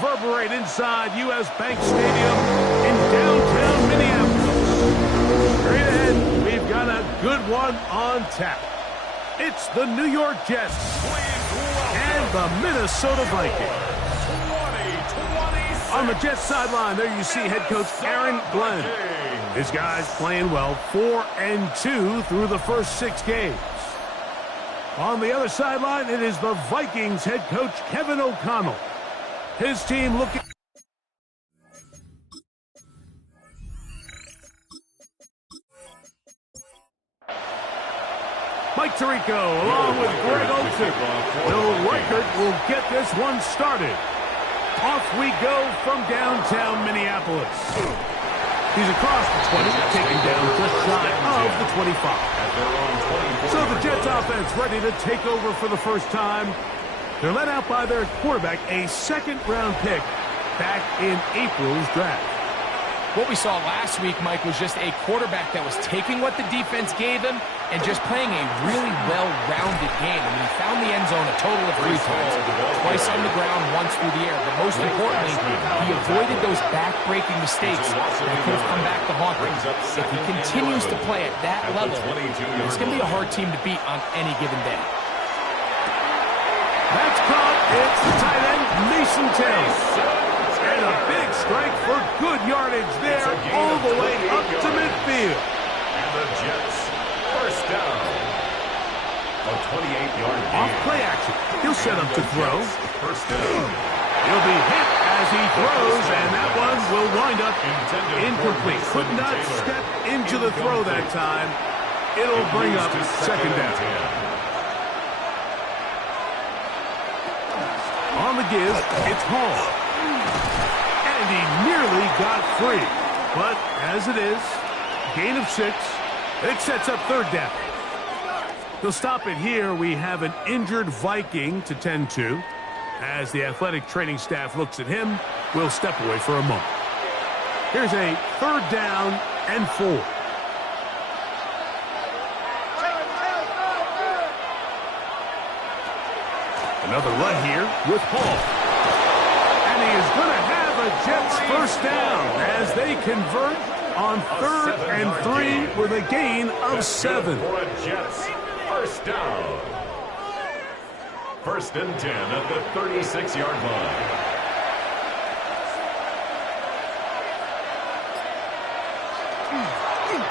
reverberate inside U.S. Bank Stadium in downtown Minneapolis. Straight ahead, we've got a good one on tap. It's the New York Jets and the Minnesota Vikings. On the Jets sideline, there you see head coach Aaron Glenn. His guys playing well, 4-2 through the first 6 games. On the other sideline, it is the Vikings head coach Kevin O'Connell. His team looking... Mike Tirico along with Greg Olsen. Bill Reichert will get this one started. Off we go from downtown Minneapolis. He's across the 20, taken down just shy of the 25. So the Jets offense ready to take over for the first time. They're led out by their quarterback, a second-round pick back in April's draft. What we saw last week, Mike, was just a quarterback that was taking what the defense gave him and just playing a really well-rounded game. I mean, he found the end zone a total of 3 times, twice on the ground, once through the air. But most importantly, he avoided those back-breaking mistakes that could have come back to haunt him. If he continues to play at that level, it's going to be a hard team to beat on any given day. That's caught. It's the tight end, Mason Taylor. And a big strike for good yardage there all the way up to midfield. And the Jets, first down. A 28-yard gain. Off play action. He'll set up to throw. First down. He'll be hit as he throws, and that one will wind up incomplete. Could not step into the throw that time. It'll bring up second down. On the give, it's Hall. And he nearly got free. But as it is, gain of 6, it sets up third down. They'll stop it here. We have an injured Viking to tend to. As the athletic training staff looks at him, we'll step away for a moment. Here's a third down and 4. Another run here with Hall. And he is going to have a Jets first down as they convert on 3rd and 3 with a gain of 7. For a Jets first down. 1st and 10 at the 36-yard line.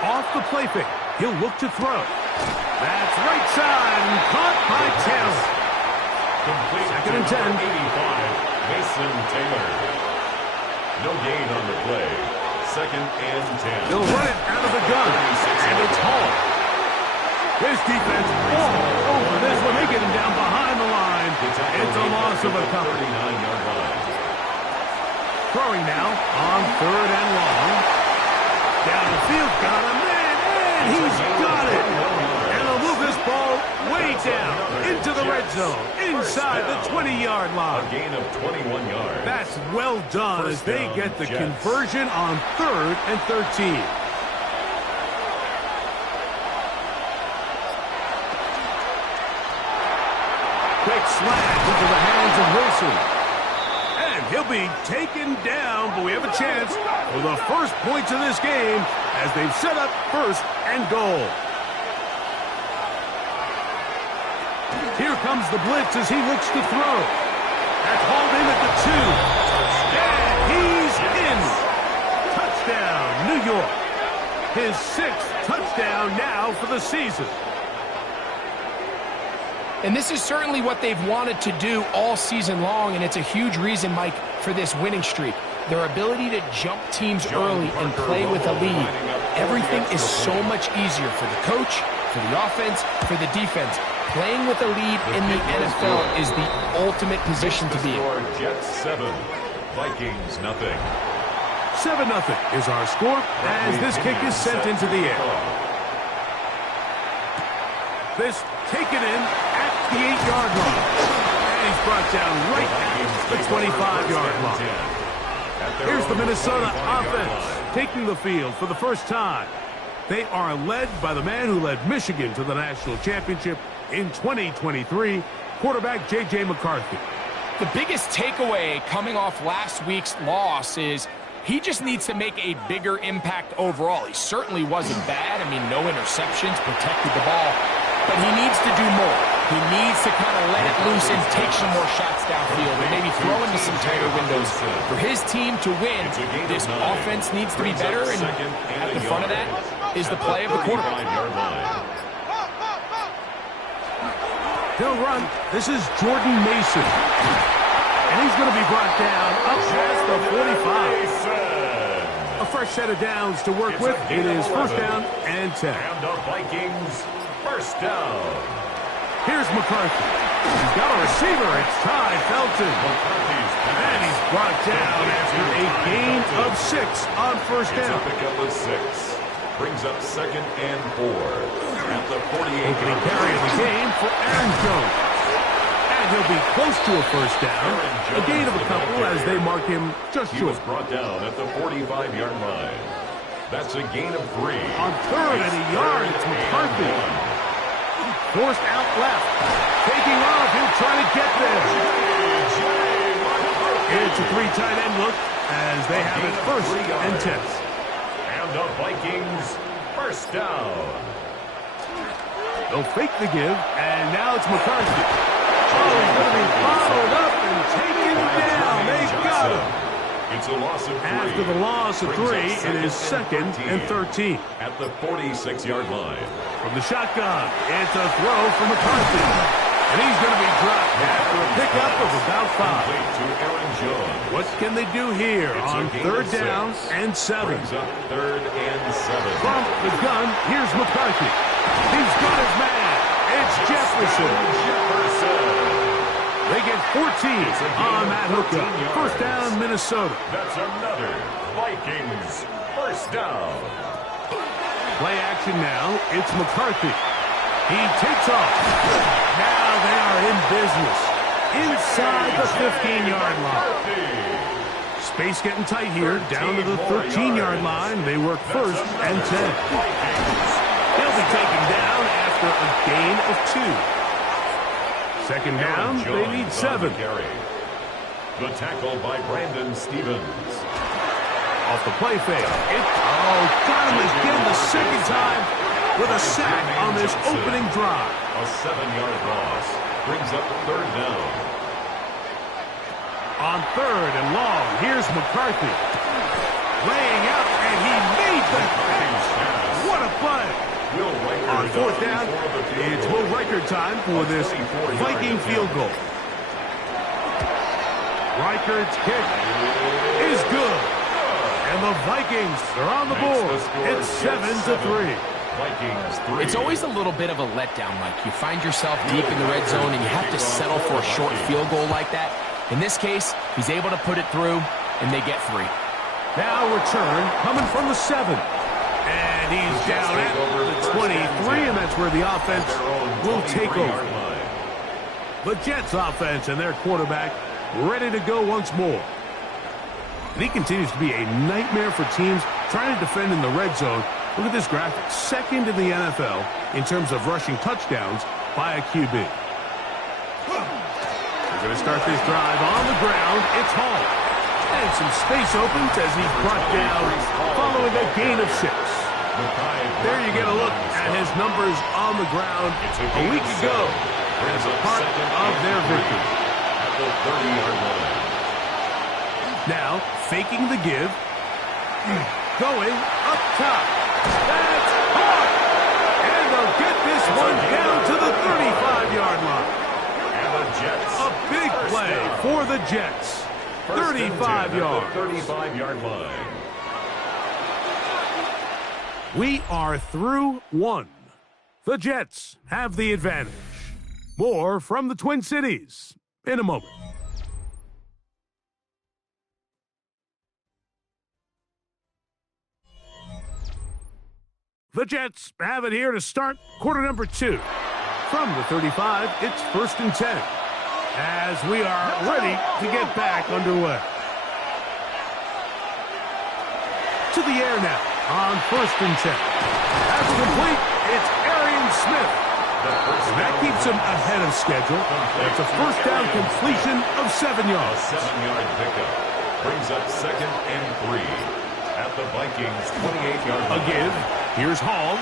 Off the play fake. He'll look to throw. That's right side and caught by Taylor. Complete. 2nd and 10. 85, Mason Taylor. No gain on the play. 2nd and 10. He'll run it out of the gun. And it's Hall. His defense all over this one. They get him down behind the line. It's a loss of a couple. 39-yard line. Throwing now on 3rd and long. Down the field, got him in, and he's got it. And he'll move this ball way down into the red zone, inside the 20-yard line. A gain of 21 yards. That's well done as they get the conversion on 3rd and 13. Quick slash into the hands of Wilson. And he'll be taken down, but we have a chance for the first points of this game as they've set up 1st and goal. Here comes the blitz as he looks to throw. That's hauled in at the 2. And he's in. Touchdown, New York. His 6th touchdown now for the season. And this is certainly what they've wanted to do all season long, and it's a huge reason, Mike, for this winning streak. Their ability to jump teams early and play with a lead. Everything is so much easier for the coach, for the offense, for the defense. Playing with a lead in the NFL is the ultimate position to be in. Jets 7, Vikings nothing. 7-0 is our score as this kick is sent into the air. This taken in at the 8-yard line. And he's brought down right at the 25-yard line. Here's the Minnesota offense taking the field for the first time. They are led by the man who led Michigan to the national championship in 2023, quarterback J.J. McCarthy. the biggest takeaway coming off last week's loss is he just needs to make a bigger impact overall. He certainly wasn't bad. I mean, no interceptions, protected the ball. But he needs to do more. He needs to kind of let it loose and take some more shots downfield and maybe throw into some tighter windows. For his team to win, this offense needs to be better, and at the front of that is the play of the quarterback. He'll run. This is Jordan Mason. And he's going to be brought down up past the 45. A fresh set of downs to work with. It is first down and 10. And the Vikings first down. Here's McCarthy. He's got a receiver. It's Ty Felton. And he's brought down after a gain of 6 on first down. It's a pickup of 6. Brings up second and 4 at the 48. Opening carry of the game for Aaron Jones. And he'll be close to a first down. A gain of a couple as they mark him just short. He was brought down at the 45-yard line. That's a gain of 3. On third and a yard, it's McCarthy. Forced out left. Taking off, he'll try to get there. It's a 3 tight end look as they have it first and 10. And the Vikings first down. They'll fake the give, and now it's McCarthy. Oh, he's going to be followed up and taken down. They got him. It's a loss of 3. After the loss of 3, it is second and 13. At the 46-yard line. From the shotgun, it's a throw for McCarthy. And he's going to be dropped after a pickup of about 5. To Aaron Jones. What can they do here on third down and 7? Brings up third and 7. From the gun, here's McCarthy. He's got his man. It's Jefferson. They get 14 on that hookup. First down, Minnesota. That's another Vikings first down. Play action now. It's McCarthy. He takes off. Now they are in business. Inside the 15-yard line. Space getting tight here. Down to the 13-yard line. They work first and 10. He'll be taken down after a gain of 2. Second down, they need 7. The tackle by Brandon Stevens. Off the play fake. Got him again the second time with a sack on this opening drive. A 7-yard loss brings up third down. On third and long, here's McCarthy. Laying out, and he made the catch. What a play. On fourth down, it's Will Reichert time for this Viking field goal. Reichert's kick is good. And the Vikings are on the board. It's 7-3. Vikings 3. It's always a little bit of a letdown, Mike. You find yourself deep in the red zone, and you have to settle for a short field goal like that. In this case, he's able to put it through, and they get 3. Now return coming from the 7. And he's down at the 23, and that's where the offense will take over. The Jets offense and their quarterback ready to go once more. And he continues to be a nightmare for teams trying to defend in the red zone. Look at this graphic. Second in the NFL in terms of rushing touchdowns by a QB. They're going to start this drive on the ground. It's Hall. And some space opens as he's brought down following a gain of 6. There you get a look at his numbers on the ground a week ago as a part of their victory. At the 30-yard line. Now, faking the give. Going up top. That's hard. And they'll get this one down to the 35-yard line. And the Jets. A big play for the Jets. 35 yards. 35-yard line. We are through 1. The Jets have the advantage. More from the Twin Cities in a moment. The Jets have it here to start quarter number 2. From the 35, it's first and 10. As we are ready to get back underway. To the air now on first and 10. That's complete. It's Arian Smith. That keeps him ahead of schedule. That's a first down completion of 7 yards. A 7-yard pickup brings up 2nd and 3 at the Vikings 28-yard line. A give. Here's Hall.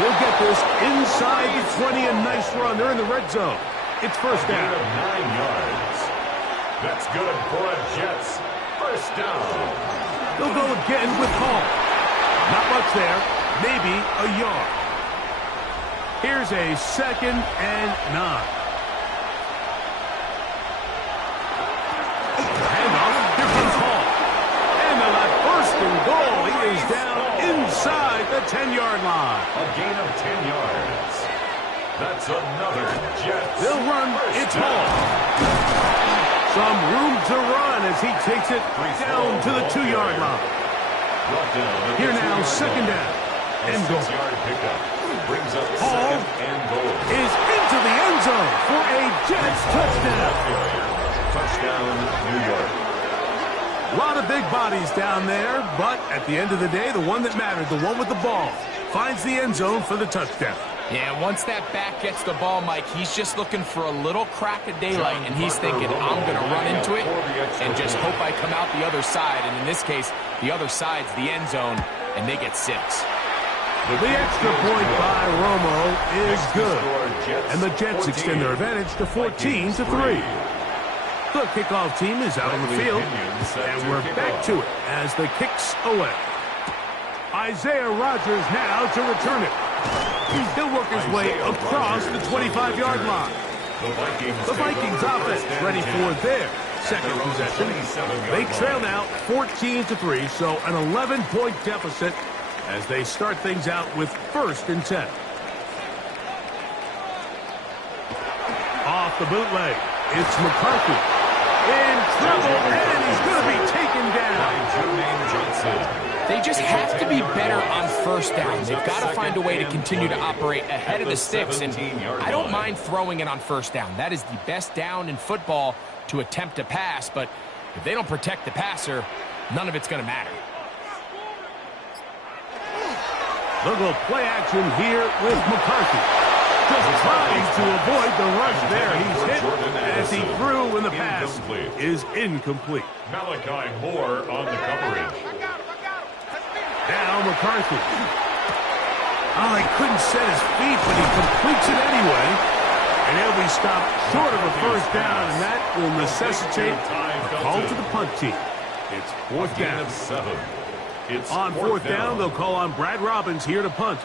He'll get this inside the 20. A nice run. They're in the red zone. It's first down. A gain of 9 yards. That's good for a Jets first down. They'll go again with Hall. Not much there. Maybe a yard. Here's a 2nd and 9. Handoff. Here comes Hall. And they'll have first and goal. He is down inside the 10-yard line. A gain of 10 yards. That's another Jets. They'll run. It's Hall. Some room to run as he takes it down to the 2-yard line. Here now, 2nd down. And goal. 6-yard pickup brings up Hall 2nd and goal. is into the end zone for a Jets touchdown. Touchdown, New York. A lot of big bodies down there, but at the end of the day, the one that mattered, the one with the ball, finds the end zone for the touchdown. Yeah, once that back gets the ball, Mike, he's just looking for a little crack of daylight, and he's thinking, I'm going to run into it and just hope I come out the other side. And in this case, the other side's the end zone, and they get 6. The extra point by Romo is good, and the Jets extend their advantage to 14-3. The kickoff team is out on the field, and we're back to it as the kicks away. Isaiah Rodgers now to return it. He'll work his way across the 25-yard line. The Vikings offense ready for their second possession. They trail now 14-3, so an 11-point deficit as they start things out with 1st and 10. Off the bootleg, it's McCarthy. In trouble, and he's going to be taken down. They just have to be better on first down. They've got to find a way to continue to operate ahead of the sticks, and I don't mind throwing it on first down. That is the best down in football to attempt to pass, but if they don't protect the passer, none of it's going to matter. They'll go play action here with McCarthy. Just trying to avoid the rush there. He's hit as he threw, and the pass is incomplete. Malachi Moore on the coverage. Now McCarthy. Oh, he couldn't set his feet, but he completes it anyway. And he'll be stopped short of a first down, and that will necessitate a call to the punt team. It's 4th down. On 4th down, they'll call on Brad Robbins here to punt.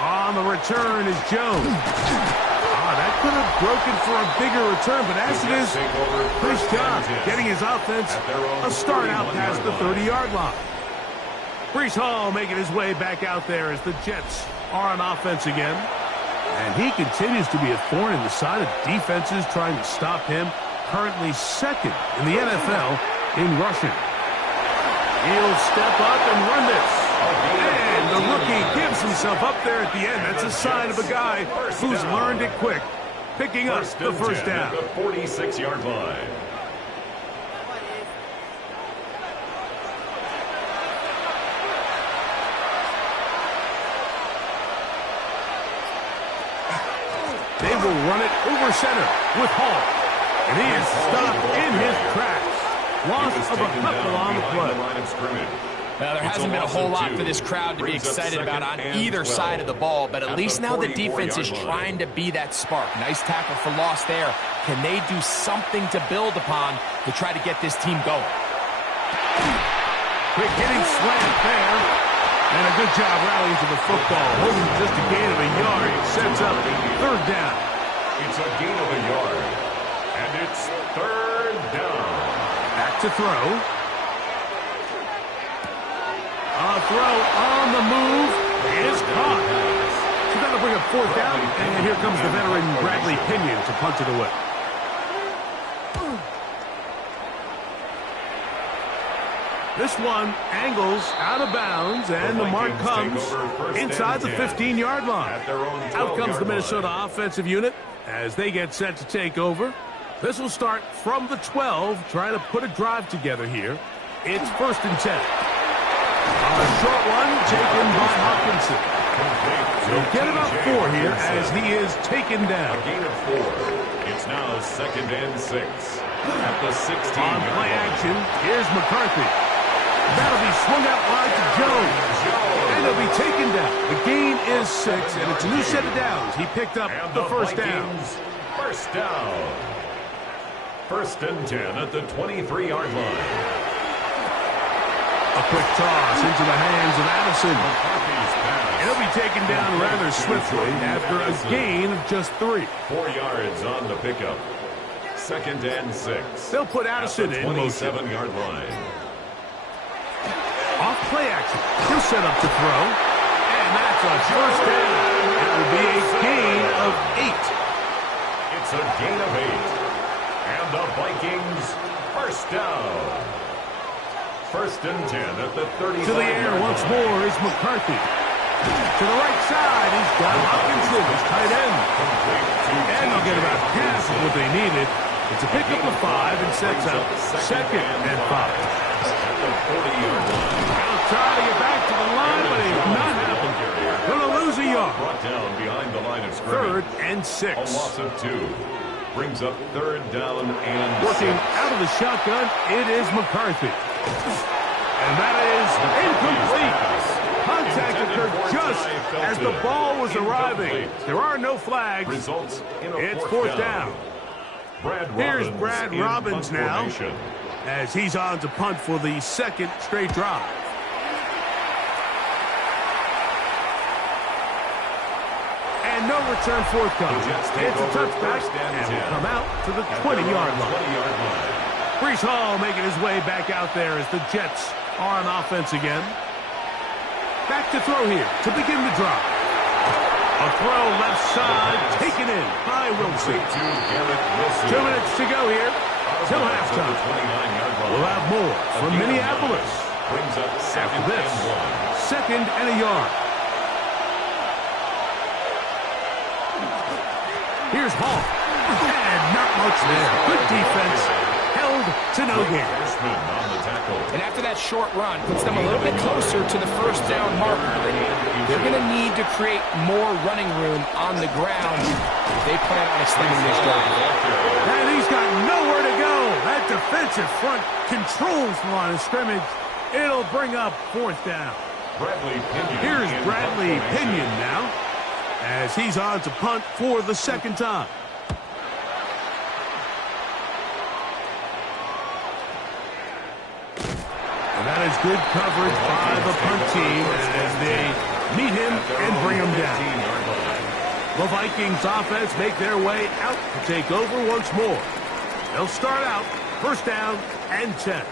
On the return is Jones. That could have broken for a bigger return, but as it is, nice job getting his offense a start out past the 30-yard line. Breece Hall making his way back out there as the Jets are on offense again. And he continues to be a thorn in the side of defenses trying to stop him. Currently 2nd in the NFL in rushing. He'll step up and run this. And the rookie gives himself up there at the end. That's a sign of a guy who's learned it quick. Picking up the first down. At the 46-yard line. They will run it over center with Hall. And he is stopped in his tracks. Loss of a couple on the play. Well, there hasn't been a whole lot for this crowd to be excited about on either side of the ball, but at least now the defense is trying to be that spark. Nice tackle for loss there. Can they do something to build upon to try to get this team going? Quick hitting slant there. And a good job rallying to the football. Holding just a gain of a yard. It sets up 3rd down. It's a gain of a yard. And it's 3rd down. Back to throw. A throw on the move is caught. So that'll bring up 4th down. And here comes the veteran Bradley Pinion to punt it away. This one angles out of bounds, and the mark comes inside the 15-yard line. Out comes the Minnesota offensive unit as they get set to take over. This will start from the 12, trying to put a drive together here. It's 1st and 10. A short one taken by Hopkinson. He'll get about 4 here as he is taken down. A gain of 4. It's now 2nd and 6. At the 16. On play action, here's McCarthy. That'll be swung out wide to Jones. And he'll be taken down. The gain is 6, and it's a new set of downs. He picked up the first down. First down. 1st and 10 at the 23-yard line. A quick toss into the hands of Addison. He'll be taken down rather swiftly after a gain of just 3. 4 yards on the pickup. 2nd and 6. They'll put Addison in motion. 27-yard line. Off play action. He'll set up to throw. And that's a first down. It will be a gain of 8. It's a gain of 8. And the Vikings first down. 1st and 10 at the 30. To the air once more is McCarthy. To the right side, he's got Hopkinson, his tight end. And they'll get about half of what they needed. It's a pickup of 5 and sets up 2nd and 5. At the 40-yard line. He'll try to get back to the line, but it's not happening. Going to lose a yard. Brought down behind the line of scrimmage. 3rd and 6. A loss of 2. Brings up 3rd down and Working 6. out of the shotgun, it is McCarthy. And that is incomplete. Contact occurred just as the ball was arriving. There are no flags. Results in a It's 4th fourth down. Here's Brad Robbins now as he's on to punt for the 2nd straight drive. And no return forthcoming. It's a touchback and will come out to the 20-yard line. Breece Hall making his way back out there as the Jets are on offense again. Back to throw here to begin the drive. A throw left side taken in by Wilson. 2 minutes to go here till halftime. We'll have more from Minneapolis. After this, 2nd and a yard. Here's Hall. And not much there. Good defense. Held to no gain. And after that short run, puts them a little bit closer to the first down marker. They're going to need to create more running room on the ground if they plan on extending this drive. And he's got nowhere to go. That defensive front controls the line of scrimmage. It'll bring up 4th down. Here's Bradley Pinion now as he's on to punt for the 2nd time. And that is good coverage by the punt team as they meet him and bring him down. The Vikings offense make their way out to take over once more. They'll start out 1st down and 10.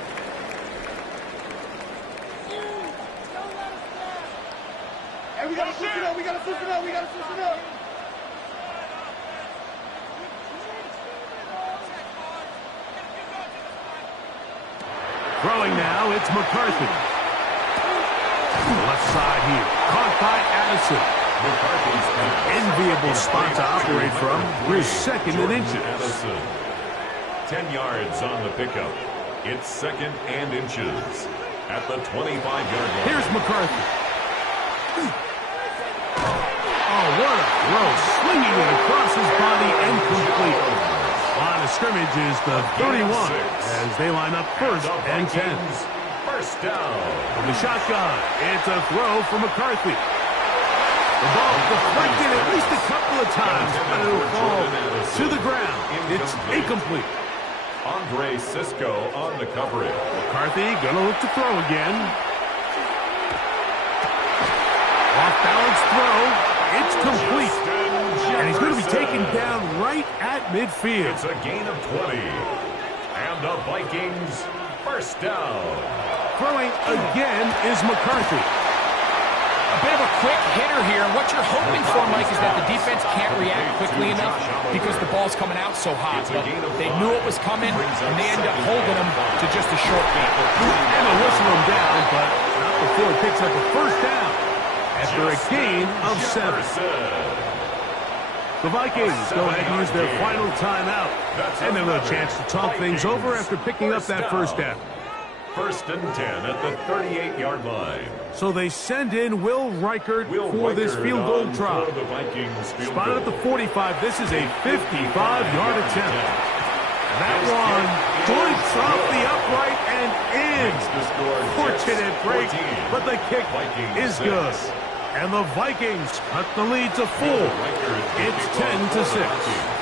Hey, we gotta switch it up, we gotta switch it up, we gotta switch it up. Throwing now, it's McCarthy. The left side here, caught by Addison. Enviable spot to operate from. Here's 2nd and inches. 10 yards on the pickup. It's 2nd and inches at the 25-yard line. Here's McCarthy. Oh, what a throw. Swinging it across his body and complete. Line of scrimmage is the 31 as they line up 1st and 10. First down. From the shotgun, it's a throw for McCarthy. The ball deflected at least a couple of times, but it will fall to the ground. It's incomplete. Andre Sisco on the coverage. McCarthy gonna look to throw again. Off-balance throw. It's complete. And he's going to be taken down right at midfield. It's a gain of 20. And the Vikings first down. Throwing again is McCarthy. A bit of a quick hitter here. What you're hoping for, Mike, is that the defense can't react quickly enough because the ball's coming out so hot. But they knew it was coming, and they end up holding them to just a short gain. And they'll whistle him down, but not before it picks up a first down after a gain of 7. The Vikings go ahead and use their final timeout. And they'll have a chance to talk things over after picking up that first down. First and 10 at the 38-yard line. So they send in Will Reichert for this field goal try. Spotted at the 45. This is a 55-yard attempt. That one joints off the upright and in. Fortunate break, but the kick is good. And the Vikings cut the lead to 4. It's 10-6.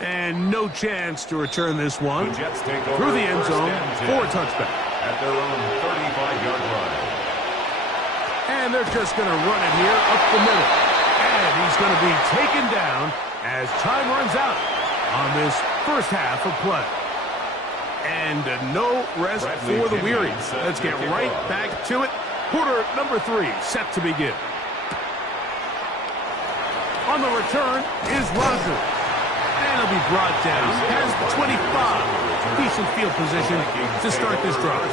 And no chance to return this one through the end zone for a touchback. At their own 35-yard line. And they're just going to run it here up the middle. And he's going to be taken down as time runs out on this first half of play. And no rest for the weary. Let's get right back to it. Quarter number 3 set to begin. On the return is Rogers. And he'll be brought down. Has 25. Decent field position to start this drive.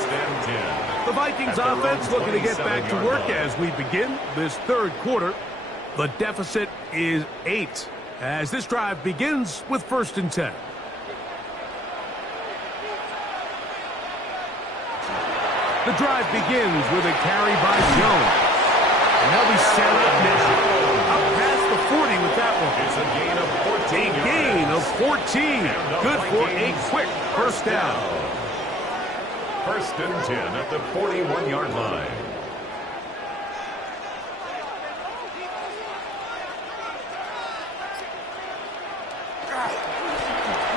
The Vikings offense looking to get back to work as we begin this third quarter. The deficit is 8 as this drive begins with first and 10. The drive begins with a carry by Jones. And they'll be set up now. Up past the 40 with that one. It's a gain of 14. A gain of 14. Good for a quick first down. First and 10 at the 41-yard line.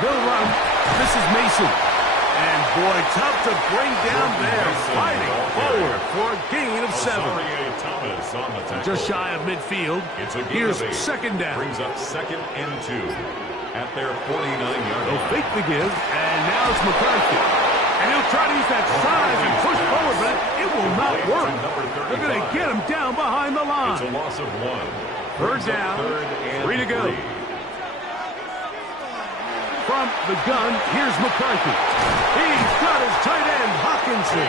They'll run. This is Mason. And boy, tough to bring down there. Fighting forward for a gain of 7. Just shy of midfield. Here's second down. Brings up second and 2 at their 49-yard line. They'll fake the give, and now it's McCarthy. And he'll try to use that size and push forward, but it will not work. They're going to get him down behind the line. It's a loss of 1. Third down, 3 to go. From the gun, here's McCarthy. He's got his tight end, Hawkinson.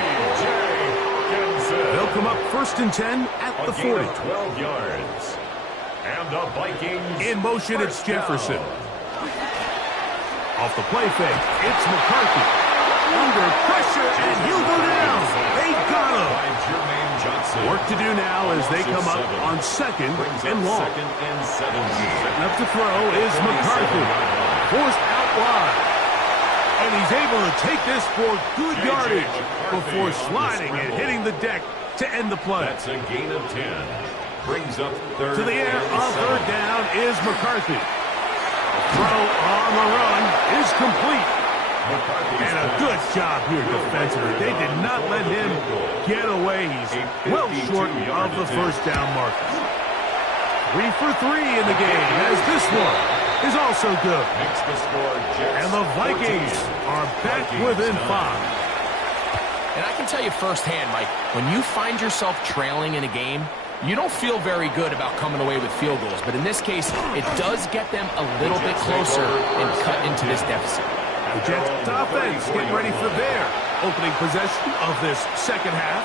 They'll come up first and 10 at the 40. 12 yards. And the Vikings in motion, it's Jefferson. Off the play fake, it's McCarthy. Under pressure, and he'll go down. They got him. Work to do now as they come up on second and long. Setting up to throw is McCarthy. Forced out wide. And he's able to take this for good yardage before sliding and hitting the deck to end the play. That's a gain of 10. Brings up third. To the air on third down is McCarthy. Throw on the run is complete. And a good job here defensively. They did not let him get away. He's well short of the first down marker. 3 for 3 in the game as this one is also good. And the Vikings are back within 5. And I can tell you firsthand, Mike, when you find yourself trailing in a game, you don't feel very good about coming away with field goals. But in this case, it does get them a little bit closer and cut into this deficit. The Jets offense getting ready for their opening possession of this second half.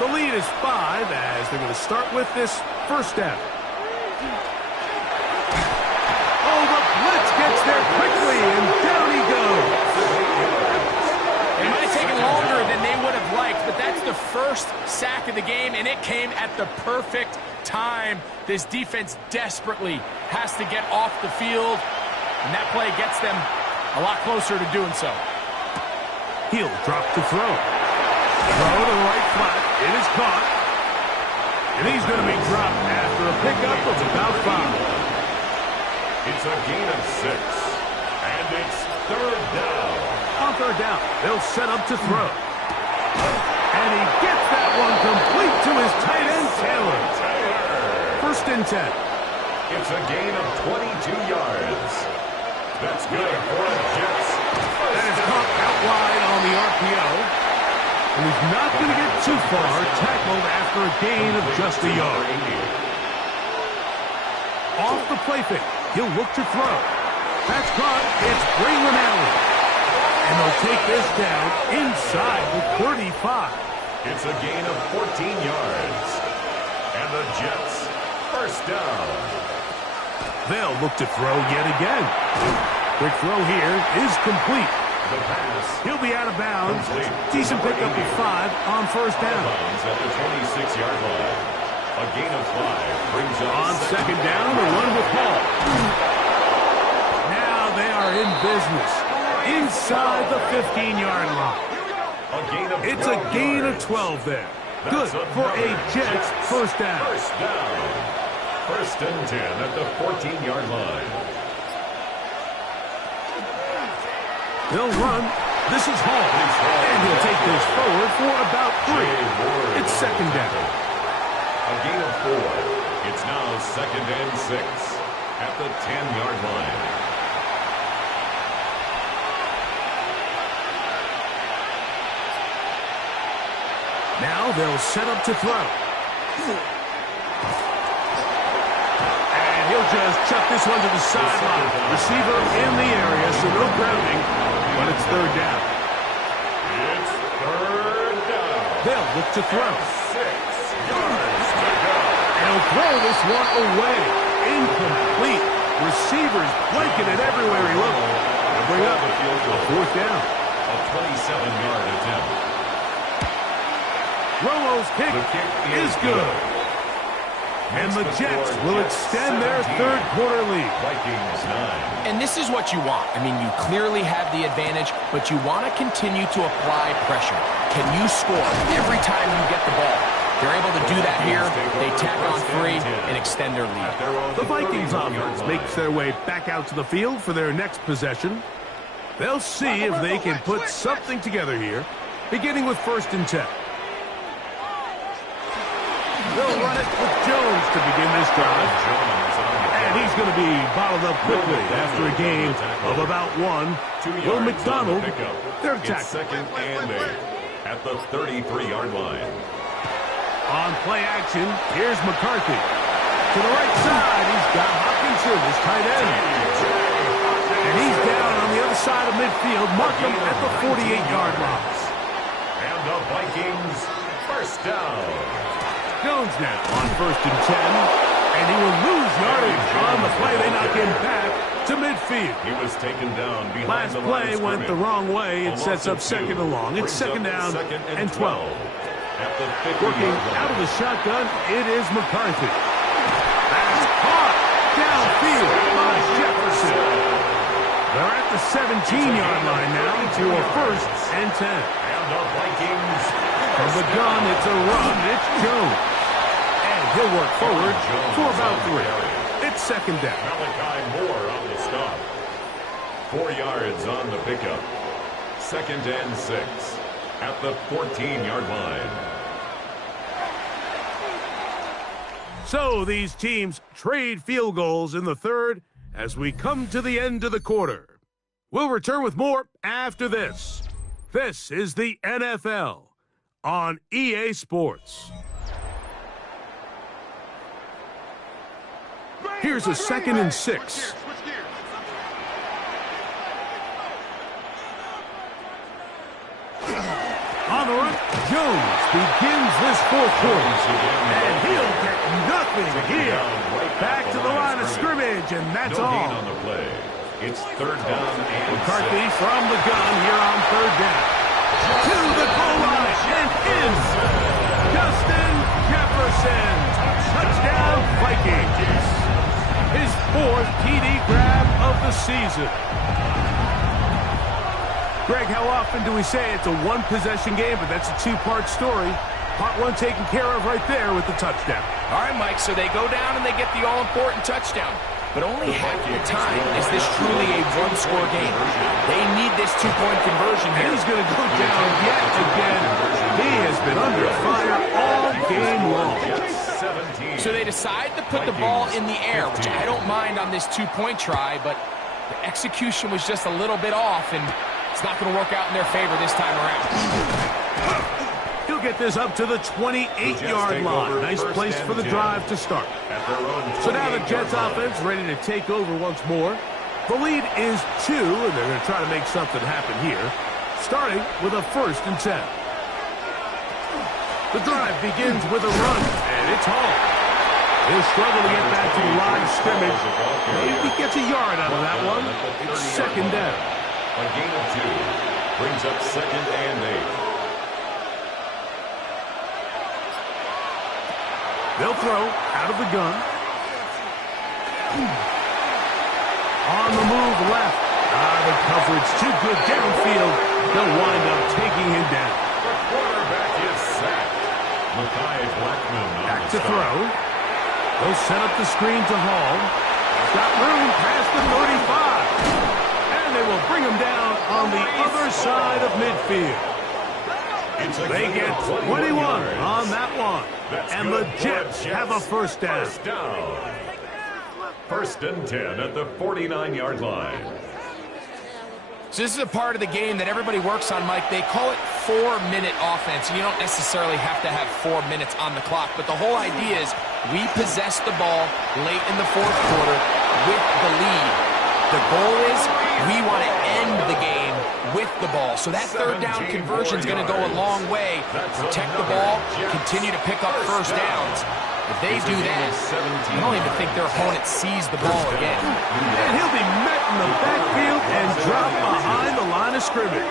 The lead is 5 as they're going to start with this first down. Oh, the blitz gets there quickly, and down he goes. It might have taken longer than they would have liked, but that's the first sack of the game, and it came at the perfect time. This defense desperately has to get off the field, and that play gets them a lot closer to doing so. He'll drop to throw. Throw to the right flat. It is caught. And he's going to be dropped after a pickup of about 5. It's a gain of 6. And it's third down. On third down, they'll set up to throw. And he gets that one complete to his tight end, Taylor. First and 10. It's a gain of 22 yards. That's good for the Jets. That is caught out wide on the RPO. And he's not going to get too far, tackled after a gain of just a yard. Off the play fake, he'll look to throw. That's caught. It's Braylon Allen. And they'll take this down inside the 35. It's a gain of 14 yards. And the Jets, first down. They'll look to throw yet again. Quick throw here is complete. The pass. He'll be out of bounds. Complete. Decent pickup of 5 on first down. Bounds at the 26-yard line. A gain of 5 brings up On second down, the run with Paul. Now they are in business. Inside the 15-yard line. It's a gain of 12 there. Good for a Jets first down. First down. First and 10 at the 14-yard line. They'll run. This is Hall. And he'll take this forward for about 3. It's second down. A gain of 4. It's now second and 6 at the 10-yard line. Now they'll set up to throw. And he'll just chuck this one to the sideline. Receiver in the area, so no grounding, but it's third down. It's third down. They'll look to throw. 6 yards to go. And he'll throw this one away. Incomplete. Receivers blanking it everywhere he looked. They'll bring up a fourth down. A 27-yard attempt. Romo's kick is good. And the Jets will extend their third quarter lead. Vikings 9. And this is what you want. I mean, you clearly have the advantage, but you want to continue to apply pressure. Can you score every time you get the ball? They're able to do that here. They tack on 3 and extend their lead. The Vikings offense makes their way back out to the field for their next possession. They'll see if they can put something together here, beginning with first and 10. They'll run it with Jones to begin this drive. And he's going to be bottled up quickly after a gain of about 1. Will McDonald, their tackle. Second and 8 at the 33-yard line. On play action, here's McCarthy. To the right side, he's got Hopkinson, his tight end. And he's down on the other side of midfield. Mark him at the 48-yard line. And the Vikings first down. Jones now on first and 10, and he will lose yardage on the play. They knock him back to midfield. He was taken down behind Last the play line went the wrong way. It sets up second and long. It's second down and 12. Working out of the shotgun, it is McCarthy. That's caught downfield by Jefferson. They're at the 17-yard line now for first and 10. And the Vikings from the gun, it's a run. It's Jones. And he'll work forward for about 3. It's second down. Malachi Moore on the stop. 4 yards on the pickup. Second and 6 at the 14-yard line. So these teams trade field goals in the third as we come to the end of the quarter. We'll return with more after this. This is the NFL on EA Sports. Here's a second and 6. On the run, Jones begins this fourth quarter. And he'll get nothing here. Back to the line of scrimmage, and that's all. On the play. It's third down and McCarthy from the gun here on third down. To the goal line and in. Justin Jefferson. Touchdown, Vikings. His 4th TD grab of the season. Greg, how often do we say it's a one-possession game, but that's a 2-part story? Part 1 taken care of right there with the touchdown. All right, Mike, so they go down and they get the all-important touchdown. But only half the time is this truly a one-score game. They need this 2-point conversion here. And he's going to go down yet again. He has been under fire all game long. So they decide to put the ball in the air, which I don't mind on this 2-point try, but the execution was just a little bit off, and it's not going to work out in their favor this time around. He'll get this up to the 28-yard line. Nice place for the drive to start. So now the Jets offense ready to take over once more. The lead is 2, and they're going to try to make something happen here, starting with a first and 10. The drive begins with a run, and it's Hall. He'll struggle to get back to the line of scrimmage. Maybe he gets a yard out of that one. It's second down. A gain of 2 brings up 2nd and 8. They'll throw out of the gun. On the move left. The coverage too good downfield. They'll wind up taking him down. The quarterback is sacked. Mekhi Blackman on Back the to throw. They'll set up the screen to Hall. He's got room past the 35. And they will bring him down on the other side of midfield. They get 21 on that one. And the Jets have a first down. First and 10 at the 49-yard line. So this is a part of the game that everybody works on, Mike. They call it 4-minute offense. You don't necessarily have to have 4 minutes on the clock, but the whole idea is we possess the ball late in the fourth quarter with the lead. The goal is we want to end the game with the ball. So that third down conversion is going to go a long way. Protect the ball, continue to pick up first downs. If they do that, I don't even think their opponent sees the ball again. And he'll be met in the backfield and dropped behind the line of scrimmage.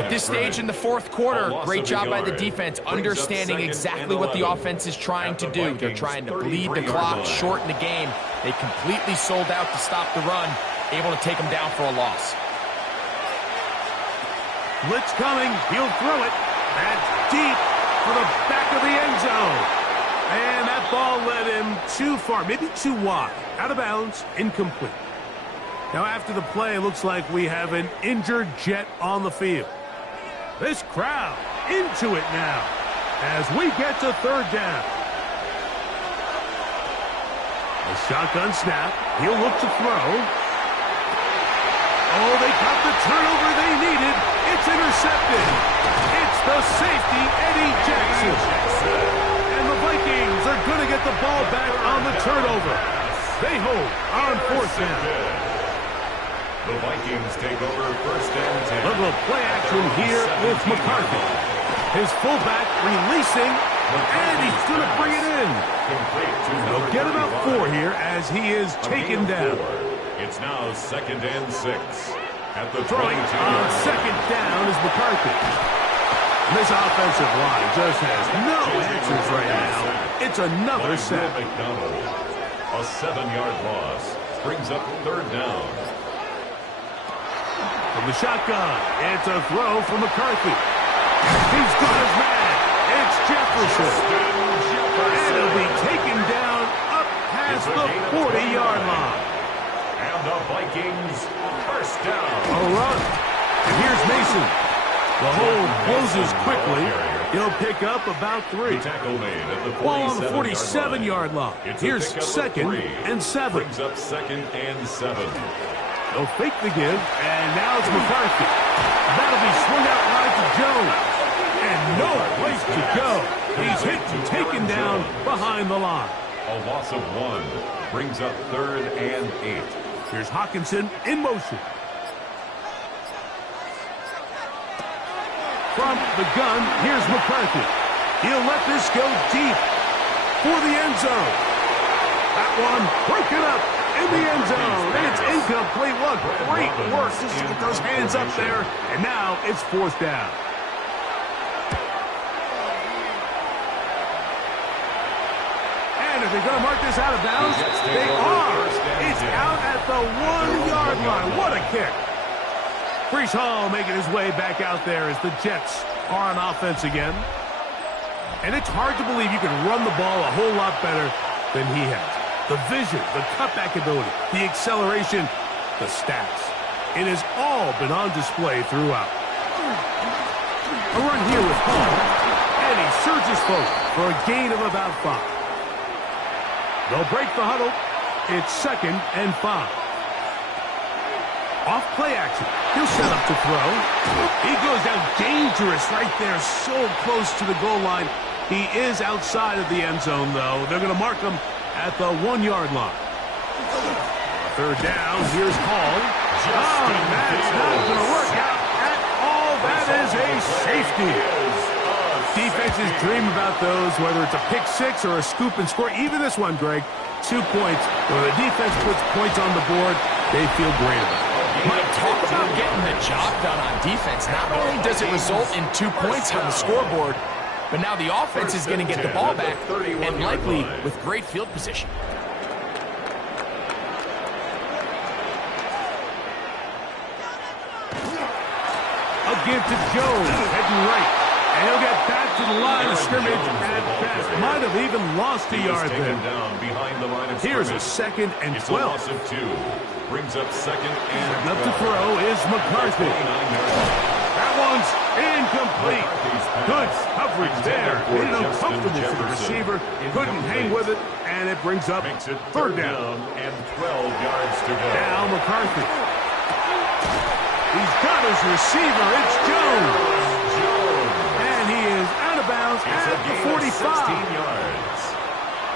At this stage in the fourth quarter, great job by the defense, understanding exactly what the offense is trying to do. They're trying to bleed the clock, shorten the game. They completely sold out to stop the run, able to take them down for a loss. Blitz coming. He'll throw it. That's deep for the back of the end zone. And that ball led him too far, maybe too wide. Out of bounds, incomplete. Now after the play, it looks like we have an injured Jet on the field. This crowd into it now as we get to third down. A shotgun snap. He'll look to throw. Oh, they got the turnover they needed. It's intercepted. It's the safety, Eddie Jackson. And the Vikings are going to get the ball back on the turnover. They hold on fourth down. The Vikings take over first and 10. Little play action here with McCarthy. His fullback releasing, and he's going to bring it in. They'll get about 4 here as he is taken down. It's now 2nd and 6. At the throwing on second down is McCarthy. This offensive line just has no answers right now. It's another sack. A 7-yard loss brings up third down. From the shotgun, it's a throw from McCarthy. He's got his man. It's Jefferson. And he'll be taken down up past the 40-yard line. And the Vikings first down. A run. And here's Mason. The hold closes quickly. He'll pick up about 3. Ball on the 47-yard line. Here's 2nd and 7. Brings up 2nd and 7. They'll fake the give, and now it's McCarthy. That'll be swung out wide to Jones. And no place to go. He's hit and taken down behind the line. A loss of 1 brings up 3rd and 8. Here's Hawkinson in motion. From the gun, here's McCarthy. He'll let this go deep for the end zone. That one broken up in the end zone, and it's incomplete. Look, great work just to get those hands up there, and now it's fourth down. And if they're going to mark this out of bounds, they are. It's out at the 1-yard line. What a kick. Breece Hall making his way back out there as the Jets are on offense again. And it's hard to believe you can run the ball a whole lot better than he has. The vision, the cutback ability, the acceleration, the stats. It has all been on display throughout. A run here with Hall, and he surges forward for a gain of about 5. They'll break the huddle. It's 2nd and 5. Off play action. He'll set up to throw. He goes down dangerous right there, so close to the goal line. He is outside of the end zone, though. They're going to mark him at the 1-yard line. Third down. Here's Hall. Oh, that's not going to work out at all. That is a safety. Defenses dream about those, whether it's a pick six or a scoop and score. Even this one, Greg, 2 points. When the defense puts points on the board, they feel great about it. Mike, talk about getting the job done on defense. Not only does it result in 2 points on the scoreboard, but now the offense is going to get the ball back, and likely with great field position. Again to Jones, heading right. And he'll get back to the line of scrimmage at best. Might have even lost a yard there. Here's a 2nd and 12. Loss of 2. Brings up 2nd and 12. Up to throw is McCarthy. That one's incomplete. Good coverage there. Made it uncomfortable for the receiver. Couldn't hang with it, and it brings up 3rd down. And 12 yards to go. Now McCarthy. He's got his receiver. It's Jones. And he is out of bounds at the 45. 16 yards.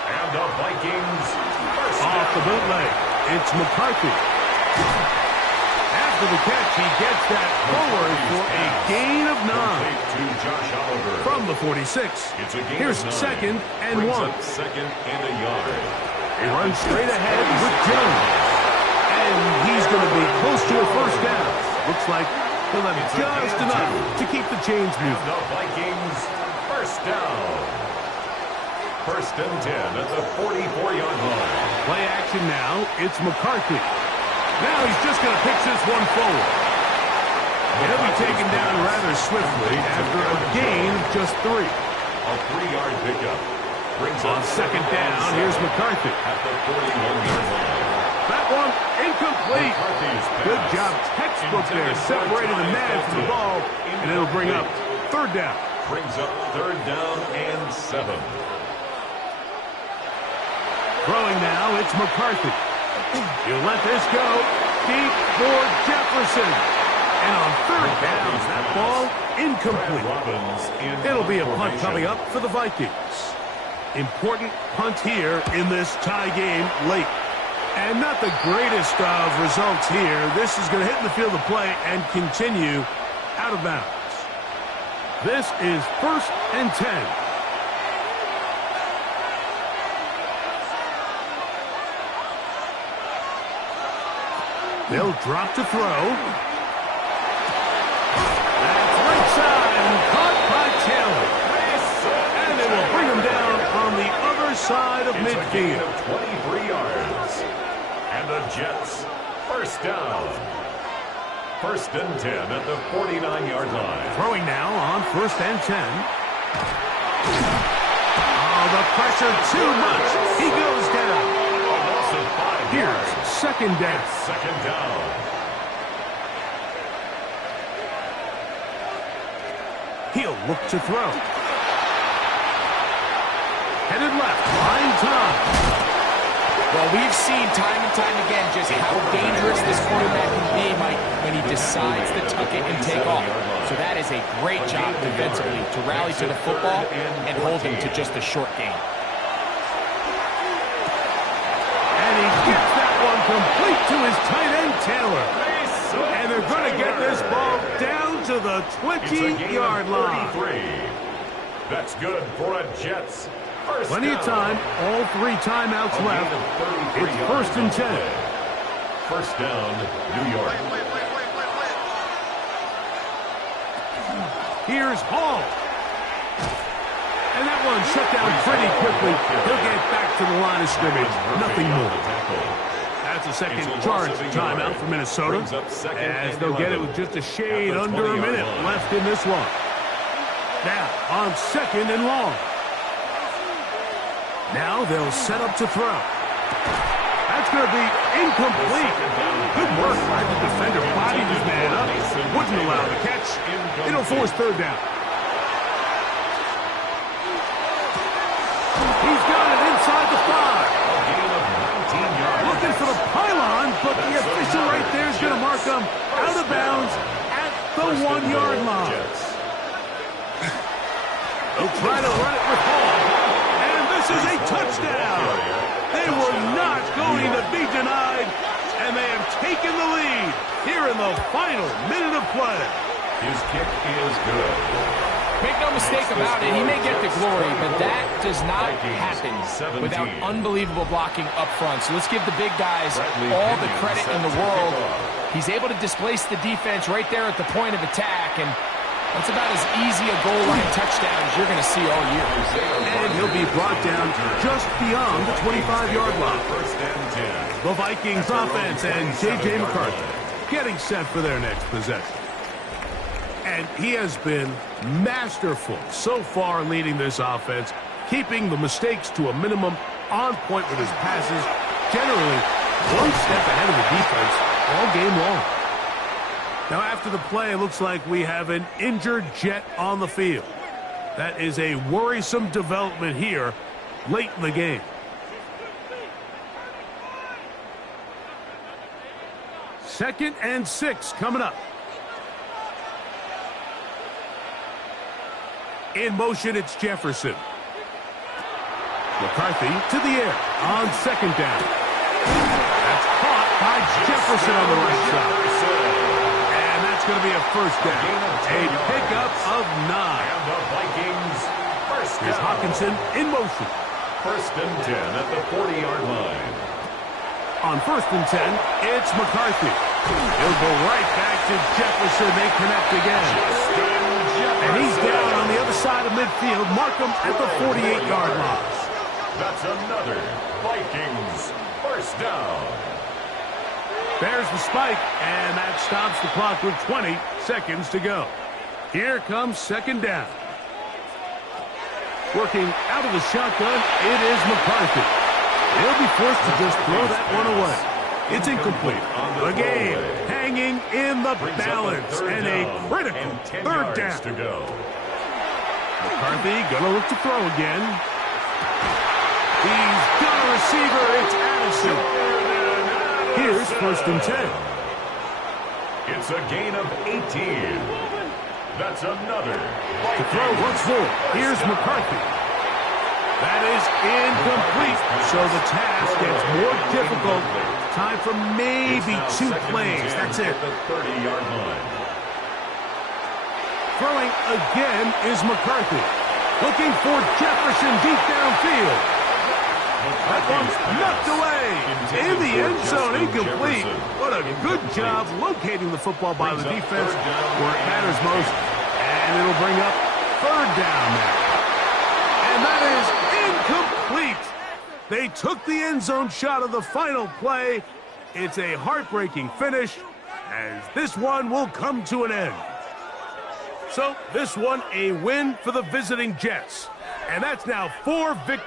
And the Vikings off the bootleg. It's McCarthy. After the catch, he gets that forward for a gain of 9. From the 46. Here's 2nd and 1. 2nd and a yard. He runs straight ahead with Jones. And he's going to be close to a 1st down. Looks like he'll have just enough to keep the chains moving. The Vikings 1st down. 1st and 10 at the 44-yard line. Play action now. It's McCarthy. Now he's just going to pitch this one forward. He'll be taken down rather swiftly after a gain of just 3. A 3-yard pickup. Brings on 2nd down, here's McCarthy. At the 41-yard line. That one incomplete. Good job, textbook there, separating the man from the ball, and it'll bring up 3rd down. Brings up 3rd down and 7. Throwing now, it's McCarthy. He'll let this go deep for Jefferson. And on 3rd down, that ball incomplete. It'll be a punt coming up for the Vikings. Important punt here in this tie game late. And not the greatest of results here. This is going to hit in the field of play and continue out of bounds. This is 1st and 10. They'll drop to throw. That's right side and caught by Taylor. And they will bring him down on the other side of midfield. 23 yards. And the Jets 1st down. 1st and 10 at the 49-yard line. Throwing now on 1st and 10. Oh, the pressure too much. He goes down. Here's 2nd down. 2nd down. He'll look to throw. Headed left. Line time. Well, we've seen time and time again just how dangerous this quarterback can be, Mike, when he decides to tuck it and take off. So that is a great job defensively to rally to the football and hold him to just a short gain. And he gets that one complete to his tight end, Taylor. And they're going to get this ball down to the 20-yard line. That's good for a Jets. Plenty of time. All 3 timeouts left. It's 1st and 10. 1st down, New York. Here's Hall. And that one shut down pretty quickly. He'll get back to the line of scrimmage. Nothing more. That's a 2nd charge timeout for Minnesota. As they'll get it with just a shade under a minute left in this one. Now on 2nd and long. Now they'll set up to throw. That's going to be incomplete. Good work by the defender. Bodied his man up. Wouldn't allow the catch. It'll force 3rd down. He's got it inside the 5. Looking for the pylon, but the official right there is going to mark him out of bounds at the 1-yard line. They'll try to run it with Hall. This is a touchdown. They were not going to be denied, and they have taken the lead here in the final minute of play. His kick is good. Make no mistake about it, he may get the glory, but that does not happen without unbelievable blocking up front. So let's give the big guys all the credit in the world. He's able to displace the defense right there at the point of attack, and that's about as easy a goal line touchdown as you're going to see all year. And he'll be brought down just beyond the 25-yard line. The Vikings offense and J.J. McCarthy getting set for their next possession. And he has been masterful so far leading this offense, keeping the mistakes to a minimum, on point with his passes, generally one step ahead of the defense all game long. Now, after the play, it looks like we have an injured Jet on the field. That is a worrisome development here late in the game. Second and 6 coming up. In motion, it's Jefferson. McCarthy to the air on second down. That's caught by Jefferson on the right side. And that's going to be a first down. A pickup of 9. And the Vikings first down. Here's Hawkinson in motion. First and 10 at the 40-yard line. On first and 10, it's McCarthy. He'll go right back to Jefferson. They connect again. And he's down on the other side of midfield. Mark him at the 48-yard line. That's another Vikings first down. There's the spike, and that stops the clock with 20 seconds to go. Here comes second down. Working out of the shotgun, it is McCarthy. He'll be forced to just throw that one away. It's incomplete. The game hanging in the balance, and a critical third down. To go. McCarthy gonna look to throw again. He's got a receiver. It's Addison. Here's first and 10. It's a gain of 18. That's another. To throw once more. Here's McCarthy. That is incomplete. So the task gets more difficult. Time for maybe 2 plays. That's it. The 30-yard line. Throwing again is McCarthy. Looking for Jefferson deep downfield. That one's knocked away. In the end zone, incomplete. What a good job locating the football by the defense where it matters most. And it'll bring up third down now. And that is incomplete. They took the end zone shot of the final play. It's a heartbreaking finish as this one will come to an end. So this one a win for the visiting Jets. And that's now 4 victories.